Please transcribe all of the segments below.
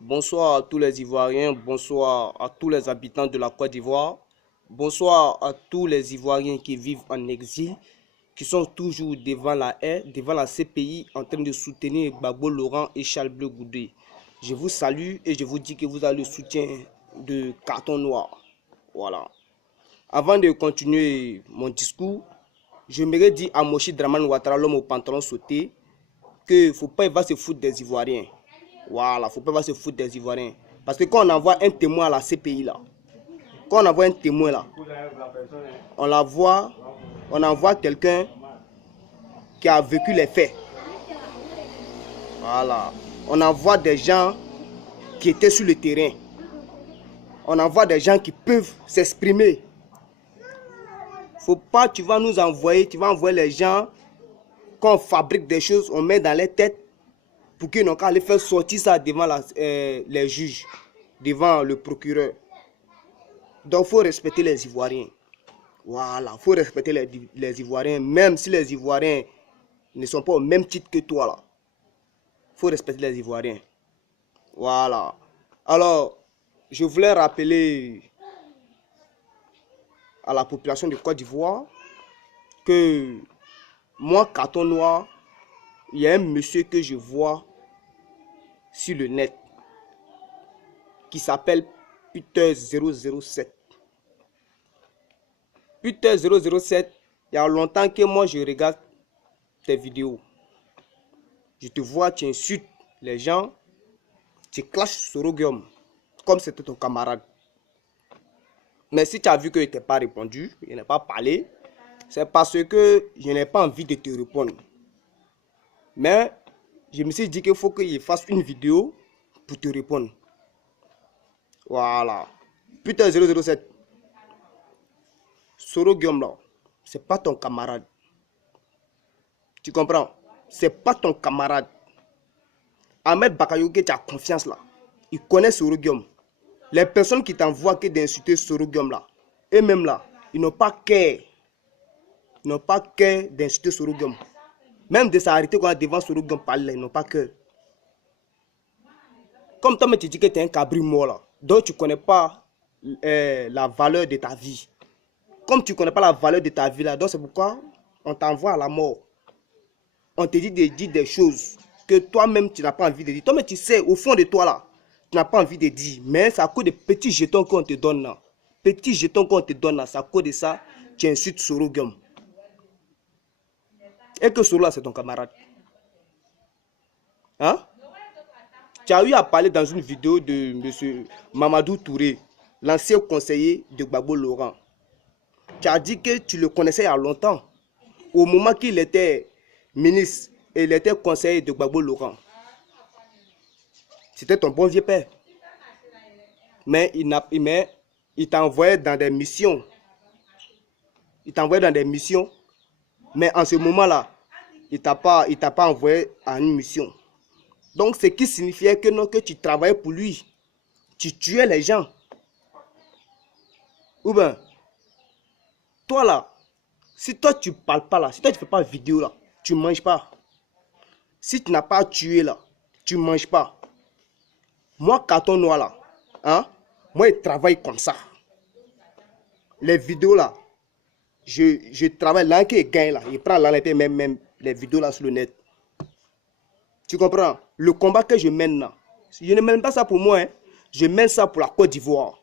Bonsoir à tous les Ivoiriens, bonsoir à tous les habitants de la Côte d'Ivoire, bonsoir à tous les Ivoiriens qui vivent en exil, qui sont toujours devant la haie, devant la CPI, en train de soutenir Gbagbo Laurent et Charles Bleu Goudé. Je vous salue et je vous dis que vous avez le soutien de Carton Noir. Voilà. Avant de continuer mon discours, je m'aurais dit à Moshi Draman Ouattara, l'homme au pantalon sauté, que faut pas il va se foutre des Ivoiriens. Voilà, faut pas se foutre des Ivoiriens. Parce que quand on envoie un témoin à la CPI là, quand on envoie un témoin là, on envoie quelqu'un qui a vécu les faits. Voilà. On envoie des gens qui étaient sur le terrain. On envoie des gens qui peuvent s'exprimer. Faut pas, tu vas envoyer les gens, quand on fabrique des choses, on met dans les têtes pour qu'ils n'ont qu'à aller faire sortir ça devant les juges, devant le procureur. Donc, il faut respecter les Ivoiriens. Voilà, il faut respecter les Ivoiriens, même si les Ivoiriens ne sont pas au même titre que toi là. Il faut respecter les Ivoiriens. Voilà. Alors, je voulais rappeler à la population de Côte d'Ivoire que moi, Carton Noir, il y a un monsieur que je vois sur le net qui s'appelle Peter 007. Peter 007, il y a longtemps que moi je regarde tes vidéos. Je te vois, tu insultes les gens, tu clashes Sorogium comme c'était ton camarade. Mais si tu as vu que je n'ai pas répondu, je n'ai pas parlé, c'est parce que je n'ai pas envie de te répondre. Mais je me suis dit qu'il faut qu'il fasse une vidéo pour te répondre. Voilà. Peter 007. Sorogium là, c'est pas ton camarade. Tu comprends? C'est pas ton camarade. Ahmed Bakayoko, tu as confiance là. Il connaît Sorogium. Les personnes qui t'envoient que d'insulter Sorogium là, eux-mêmes là, ils n'ont pas cœur. Ils n'ont pas cœur d'insulter Sorogium. Même de s'arrêter quand devant Sorogium parler, ils n'ont pas cœur. Comme toi, tu dis que tu es un cabri mort là, donc tu ne connais pas la valeur de ta vie. Comme tu ne connais pas la valeur de ta vie là, donc c'est pourquoi on t'envoie à la mort. On te dit de dire des choses que toi-même tu n'as pas envie de dire. Toi-même tu sais, au fond de toi là, tu n'as pas envie de dire. Mais c'est à cause des petits jetons qu'on te donne là. Petits jetons qu'on te donne là, c'est à cause de ça, tu insultes Sorogium. Et que Soro là, c'est ton camarade. Hein? Tu as eu à parler dans une vidéo de M. Mamadou Touré, l'ancien conseiller de Gbagbo Laurent. Tu as dit que tu le connaissais il y a longtemps. Au moment qu'il était ministre et il était conseiller de Gbagbo Laurent. C'était ton bon vieux père. Mais il t'a envoyé dans des missions. Il t'a envoyé dans des missions. Mais en ce moment-là, il t'a pas envoyé à une mission. Donc, ce qui signifiait que non, que tu travaillais pour lui. Tu tuais les gens. Ou bien, toi là, si toi tu parles pas là, si toi tu fais pas vidéo là, tu manges pas. Si tu n'as pas tué là, tu manges pas. Moi, Carton Noir là, hein, moi je travaille comme ça. Les vidéos là, je travaille là qui gagne là, il prend là même les vidéos là sur le net. Tu comprends? Le combat que je mène là, je ne mène pas ça pour moi, hein. Je mène ça pour la Côte d'Ivoire.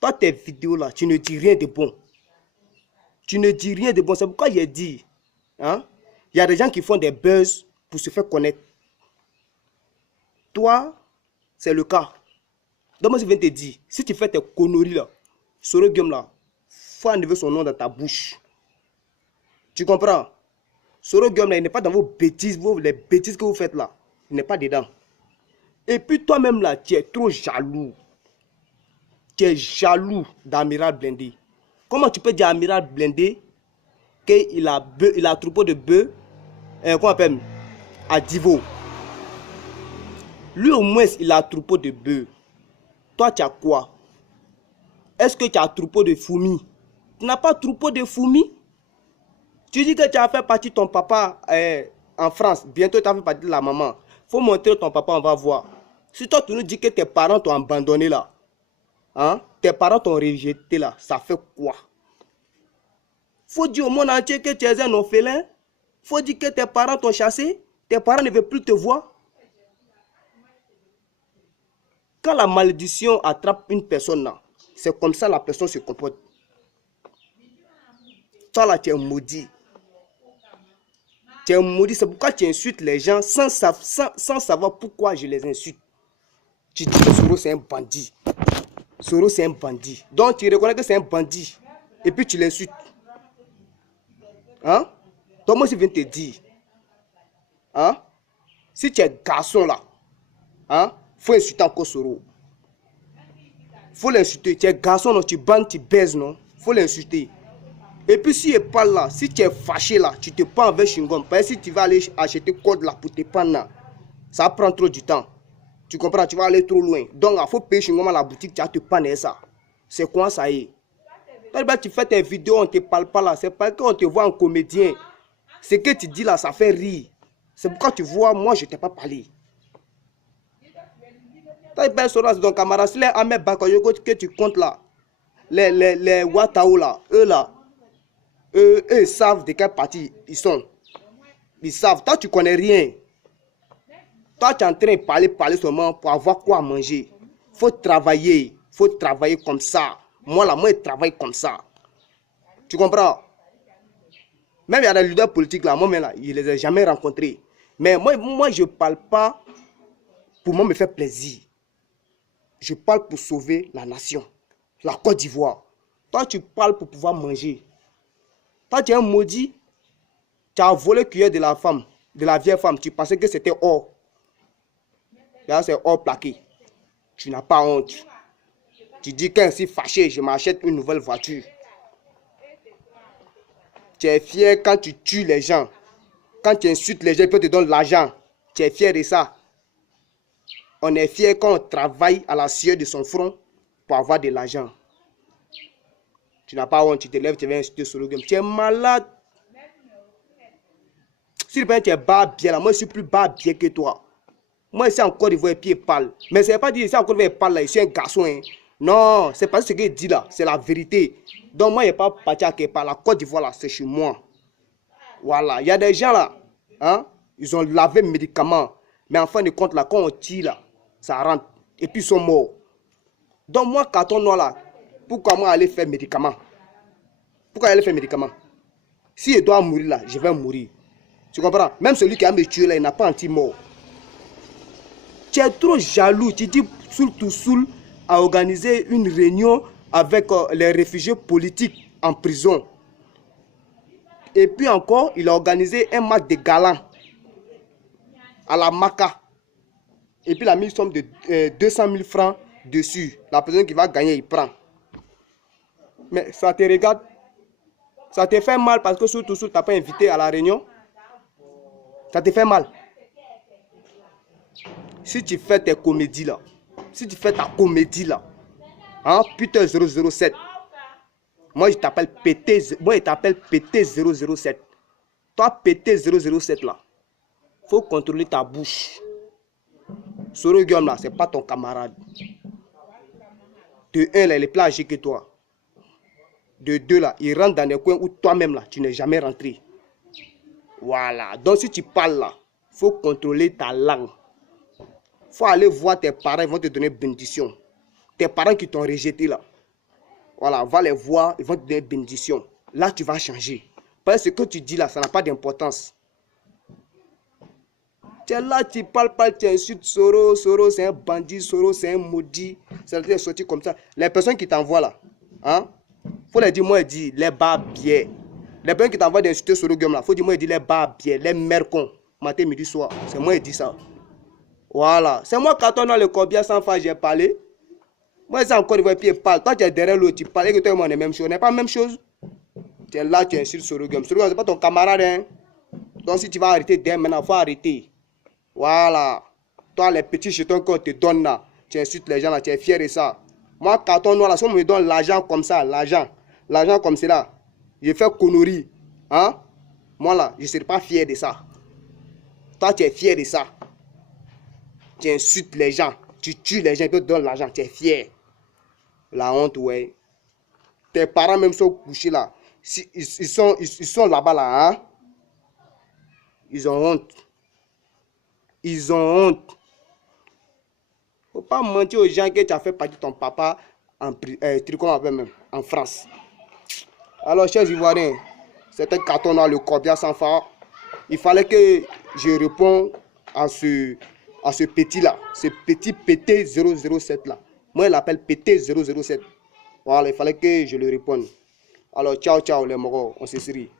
Toi, tes vidéos là, tu ne dis rien de bon. Tu ne dis rien de bon. C'est pourquoi j'ai dit, hein, il y a des gens qui font des buzz pour se faire connaître. Toi, c'est le cas. Donc moi, je viens te dire, si tu fais tes conneries là, Sorogium là, faut enlever son nom dans ta bouche. Tu comprends? Sorogium là, il n'est pas dans vos bêtises, les bêtises que vous faites là. Il n'est pas dedans. Et puis toi-même là, tu es trop jaloux. Tu es jaloux d'Amiral Blindé. Comment tu peux dire à Amiral Blindé qu'il a troupeau de bœufs, qu'on appelle, à Divo? Lui au moins, il a troupeau de bœufs. Toi, tu as quoi? Est-ce que tu as troupeau de fourmis? Tu n'as pas troupeau de fourmis? Tu dis que tu as fait partie de ton papa en France. Bientôt, tu as fait partie de la maman. Il faut montrer ton papa, on va voir. Si toi, tu nous dis que tes parents t'ont abandonné là, hein, tes parents t'ont rejeté là, ça fait quoi? Faut dire au monde entier que tu es un orphelin. Faut dire que tes parents t'ont chassé. Tes parents ne veulent plus te voir. Quand la malédiction attrape une personne là, c'est comme ça la personne se comporte. Toi là, tu es maudit. Tu es maudit, c'est pourquoi tu insultes les gens sans savoir pourquoi je les insulte. Tu dis que Soro c'est un bandit. Soro c'est un bandit. Donc tu reconnais que c'est un bandit. Et puis tu l'insultes. Hein? Donc moi je viens te dire. Hein? Si tu es garçon là, hein? Faut insulter encore Soro. Faut l'insulter. Tu es garçon, non? Tu bandes, tu baises, non? Faut l'insulter. Et puis si il parle là, si tu es fâché là, tu te prends avec Chingom. Parce que si tu vas aller acheter code là pour te prendre là, ça prend trop du temps. Tu comprends? Tu vas aller trop loin. Donc il faut payer Chingom à la boutique, tu vas te prendre ça. C'est quoi ça y est? Tu fais tes vidéos, on ne te parle pas là. C'est parce qu'on te voit en comédien. Ce que tu dis là, ça fait rire. C'est pourquoi tu vois, moi je ne t'ai pas parlé. C'est ton camarade, c'est les Ahmed Bakayogo que tu comptes là. Les Watao là, eux savent de quelle partie ils sont. Ils savent. Toi, tu connais rien. Toi, tu es en train de parler seulement pour avoir quoi manger. Faut travailler comme ça. Moi, là, moi, je travaille comme ça. Tu comprends? Même il y a des leaders politiques là, moi, mais là, je ne les ai jamais rencontrés. Mais moi, je ne parle pas pour moi me faire plaisir. Je parle pour sauver la nation, la Côte d'Ivoire. Toi, tu parles pour pouvoir manger. Toi, tu es un maudit. Tu as volé le cuillère de la femme, de la vieille femme. Tu pensais que c'était or. Là, c'est or plaqué. Tu n'as pas honte. Tu dis qu'ainsi fâché, je m'achète une nouvelle voiture. Tu es fier quand tu tues les gens. Quand tu insultes les gens, ils peuvent te donner de l'argent. Tu es fier de ça. On est fier quand on travaille à la sueur de son front pour avoir de l'argent. Tu n'as pas honte, tu te lèves, tu viens insulter sur le game. Tu es malade. Si tu es bas bien là, moi je suis plus bas bien que toi. Moi ici en Côte d'Ivoire, pied parle. Mais c'est pas dire ici en Côte d'Ivoire, parle là, je suis un garçon. Hein. Non, c'est pas ce qu'il dit là, c'est la vérité. Donc moi, il n'y a pas parti à quelque part. La Côte d'Ivoire là, c'est chez moi. Voilà, il y a des gens là, hein, ils ont lavé les médicaments. Mais en fin de compte là, quand on tire là, ça rentre. Et puis ils sont morts. Donc moi, carton noir là, pourquoi moi aller faire médicaments? Pourquoi aller faire médicaments? Si je dois mourir là, je vais mourir. Tu comprends? Même celui qui a me tué là, il n'a pas anti-mort. Tu es trop jaloux. Tu dis Soul a organisé une réunion avec les réfugiés politiques en prison. Et puis encore, il a organisé un match de galant à la Maca. Et puis il a mis une somme de 200 000 francs dessus. La personne qui va gagner, il prend. Mais ça te regarde. Ça te fait mal parce que Soul t'a pas invité à la réunion. Ça te fait mal. Si tu fais tes comédies là, si tu fais ta comédie là, hein, Peter 007, moi je t'appelle PT, moi je t'appelle PT 007. Toi PT 007 là, faut contrôler ta bouche. Soro Guillaume là, c'est pas ton camarade. De un là, il est plus âgé que toi. De deux là, il rentre dans des coins où toi-même là, tu n'es jamais rentré. Voilà. Donc si tu parles là, faut contrôler ta langue. Faut aller voir tes parents, ils vont te donner bénédiction. Tes parents qui t'ont rejeté là. Voilà, va les voir, ils vont te donner bénédiction. Là, tu vas changer. Parce que ce que tu dis là, ça n'a pas d'importance. Tu es là, tu parles pas, tu insultes Soro. Soro, c'est un bandit. Soro, c'est un maudit. Ça te sorti comme ça. Les personnes qui t'envoient là, hein, faut les dire, moi, je dis, les bas bien. Les personnes qui t'envoient d'insulter Soro Guillaume là, faut dire, moi, je dis, les bas bien, les mercons. Matin, midi, soir. C'est moi qui dis ça. Voilà. C'est moi, quand on a le combien sans faire, j'ai parlé. Moi, c'est encore une pied parle. Toi, tu es derrière l'autre, tu parles et que toi et moi, on est la même chose. On n'est pas la même chose. Tu es là, tu insultes Soro Guillaume. Soro Guillaume, ce n'est pas ton camarade. Hein? Donc, si tu vas arrêter dès maintenant, il faut arrêter. Voilà. Toi, les petits jetons qu'on te donne là, tu insultes les gens là, tu es fier de ça. Moi, carton noir là, si on me donne l'argent comme ça, l'argent comme cela, je fais connerie. Hein? Moi là, je ne serai pas fier de ça. Toi, tu es fier de ça. Tu insultes les gens. Tu tues les gens, ils te donnent l'argent, tu es fier. La honte, ouais. Tes parents même sont couchés là. Si, ils sont là-bas là, hein. Ils ont honte. Ils ont honte. Faut pas mentir aux gens que tu as fait partie de ton papa en France. Alors, chers Ivoiriens, c'est un carton dans le corbillard sans phare. Il fallait que je réponde à ce petit là, ce petit PT007 là. Moi, il l'appelle PT007. Voilà, il fallait que je le réponde. Alors, ciao, ciao les mogos, on se série.